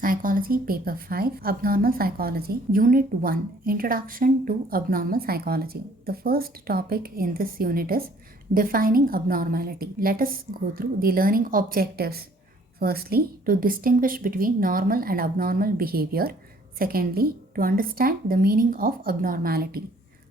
Psychology Paper 5 Abnormal Psychology Unit 1 Introduction to Abnormal Psychology. The first topic in this unit is defining abnormality. Let us go through the learning objectives. Firstly, to distinguish between normal and abnormal behavior. Secondly, to understand the meaning of abnormality.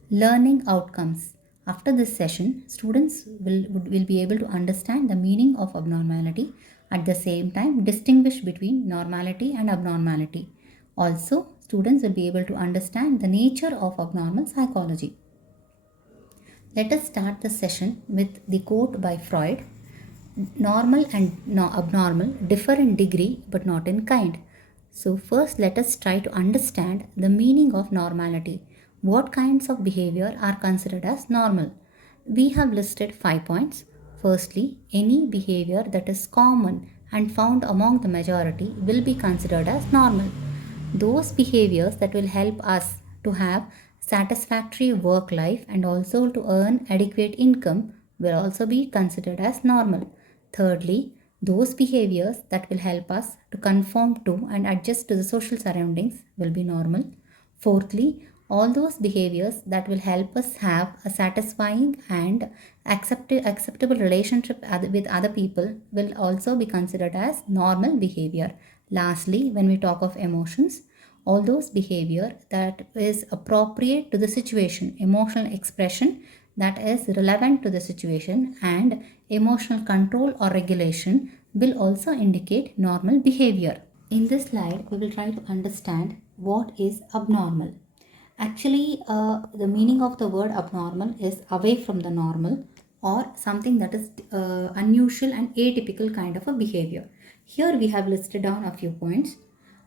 Learning outcomes. After this session, students will be able to understand the meaning of abnormality, at the same time distinguish between normality and abnormality. Also, students will be able to understand the nature of abnormal psychology. Let us start the session with the quote by Freud. Normal and abnormal differ in degree but not in kind. So first let us try to understand the meaning of normality. What kinds of behavior are considered as normal? We have listed 5 points. Firstly, any behavior that is common and found among the majority will be considered as normal. Those behaviors that will help us to have satisfactory work life and also to earn adequate income will also be considered as normal. Thirdly, those behaviors that will help us to conform to and adjust to the social surroundings will be normal. Fourthly, all those behaviors that will help us have a satisfying and acceptable relationship with other people will also be considered as normal behavior. Lastly, when we talk of emotions, all those behavior that is appropriate to the situation, emotional expression that is relevant to the situation, and emotional control or regulation will also indicate normal behavior. In this slide, we will try to understand what is abnormal. Actually, the meaning of the word abnormal is away from the normal or something that is unusual and atypical kind of a behavior. Here we have listed down a few points.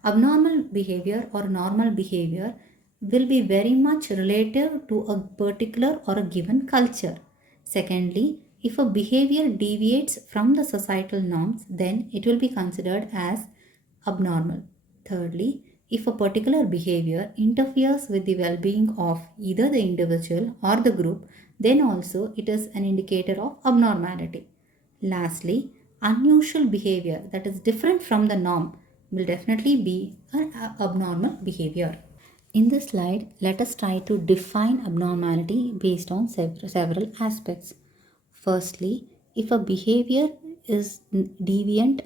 Abnormal behavior or normal behavior will be very much relative to a particular or a given culture. Secondly, if a behavior deviates from the societal norms, then it will be considered as abnormal. Thirdly, if a particular behavior interferes with the well being of either the individual or the group, then also it is an indicator of abnormality. Lastly, unusual behavior that is different from the norm will definitely be an abnormal behavior. In this slide, let us try to define abnormality based on several aspects. Firstly, if a behavior is deviant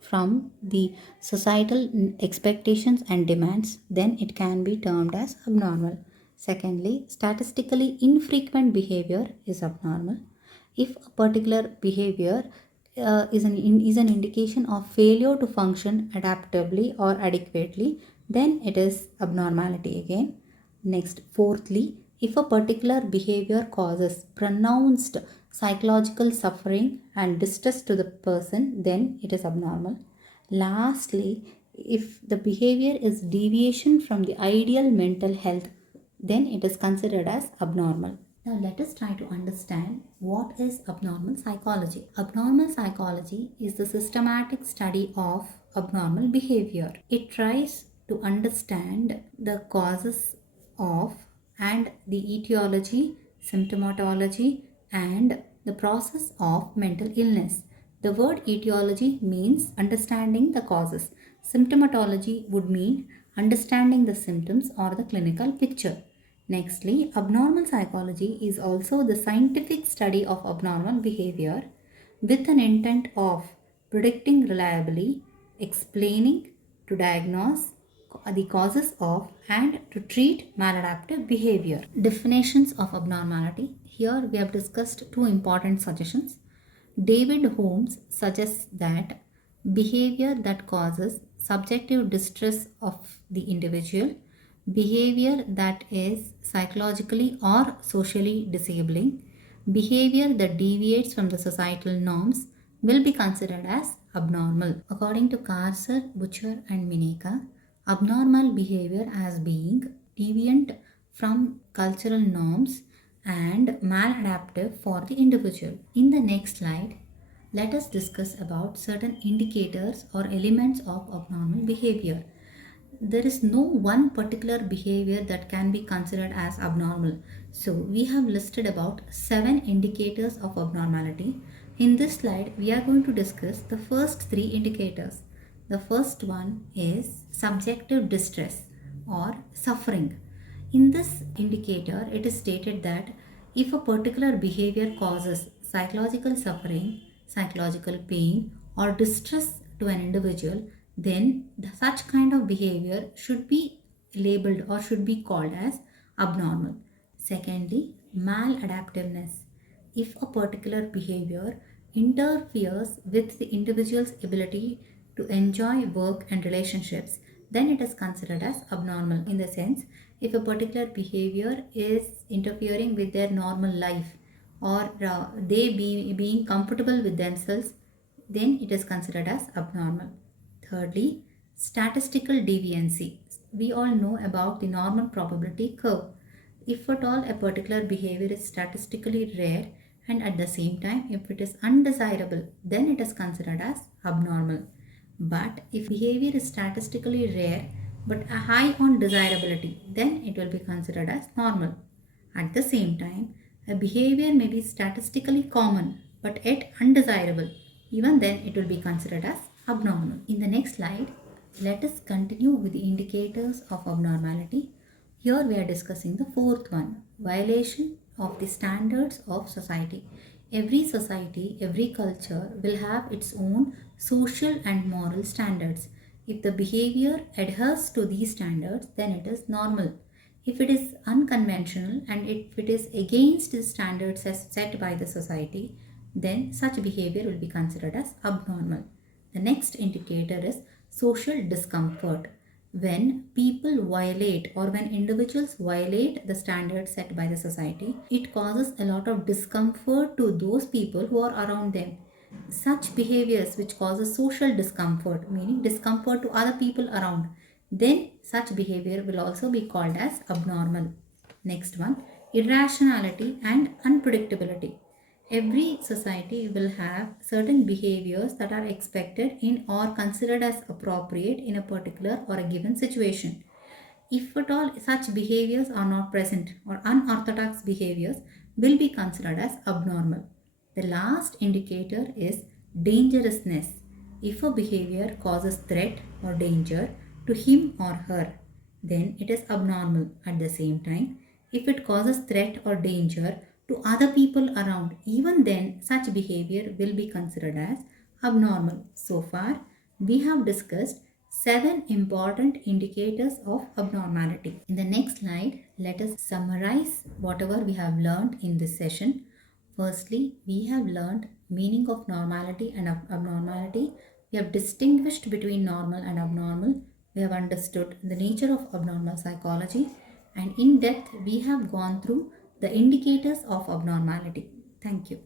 from the societal expectations and demands, then it can be termed as abnormal. Secondly, statistically infrequent behavior is abnormal. If a particular behavior is an indication of failure to function adaptably or adequately, then it is abnormality again. Next, fourthly, if a particular behavior causes pronounced psychological suffering and distress to the person, then it is abnormal. Lastly, if the behavior is deviation from the ideal mental health, then it is considered as abnormal. Now let us try to understand what is abnormal psychology. Abnormal psychology is the systematic study of abnormal behavior. It tries to understand the causes of and the etiology, symptomatology, and the process of mental illness. The word etiology means understanding the causes. Symptomatology would mean understanding the symptoms or the clinical picture. Nextly, abnormal psychology is also the scientific study of abnormal behavior with an intent of predicting reliably, explaining, to diagnose the causes of, and to treat maladaptive behavior. Definitions of abnormality. Here we have discussed two important suggestions. David Holmes suggests that behavior that causes subjective distress of the individual, behavior that is psychologically or socially disabling, behavior that deviates from the societal norms will be considered as abnormal. According to Carcer, Butcher, and Mineka, abnormal behavior as being deviant from cultural norms and maladaptive for the individual. In the next slide, let us discuss about certain indicators or elements of abnormal behavior. There is no one particular behavior that can be considered as abnormal. So we have listed about 7 indicators of abnormality. In this slide, we are going to discuss the first 3 indicators. The first one is subjective distress or suffering. In this indicator, it is stated that if a particular behavior causes psychological suffering, psychological pain, or distress to an individual, then such kind of behavior should be labeled or should be called as abnormal. Secondly, maladaptiveness. If a particular behavior interferes with the individual's ability to enjoy work and relationships, then it is considered as abnormal. In the sense, if a particular behavior is interfering with their normal life, or being comfortable with themselves, then it is considered as abnormal. Thirdly, statistical deviancy. We all know about the normal probability curve. If at all a particular behavior is statistically rare and at the same time if it is undesirable, then it is considered as abnormal. But if behavior is statistically rare but high on desirability, then it will be considered as normal. At the same time, a behavior may be statistically common but yet undesirable. Even then, it will be considered as abnormal. In the next slide, let us continue with the indicators of abnormality. Here we are discussing the fourth one, violation of the standards of society. Every society, every culture will have its own social and moral standards. If the behavior adheres to these standards, then it is normal. If it is unconventional and if it is against the standards as set by the society, then such behavior will be considered as abnormal. The next indicator is social discomfort. When people violate or when individuals violate the standards set by the society, it causes a lot of discomfort to those people who are around them. Such behaviors which causes social discomfort, meaning discomfort to other people around, then such behavior will also be called as abnormal. Next one, irrationality and unpredictability. Every society will have certain behaviors that are expected in or considered as appropriate in a particular or a given situation. If at all such behaviors are not present or unorthodox behaviors will be considered as abnormal. The last indicator is dangerousness. If a behavior causes threat or danger to him or her, then it is abnormal. At the same time, if it causes threat or danger to other people around, even then such behavior will be considered as abnormal. So far, we have discussed 7 important indicators of abnormality. In the next slide, let us summarize whatever we have learned in this session. Firstly, we have learned meaning of normality and abnormality. We have distinguished between normal and abnormal. We have understood the nature of abnormal psychology, and in depth we have gone through the indicators of abnormality. Thank you.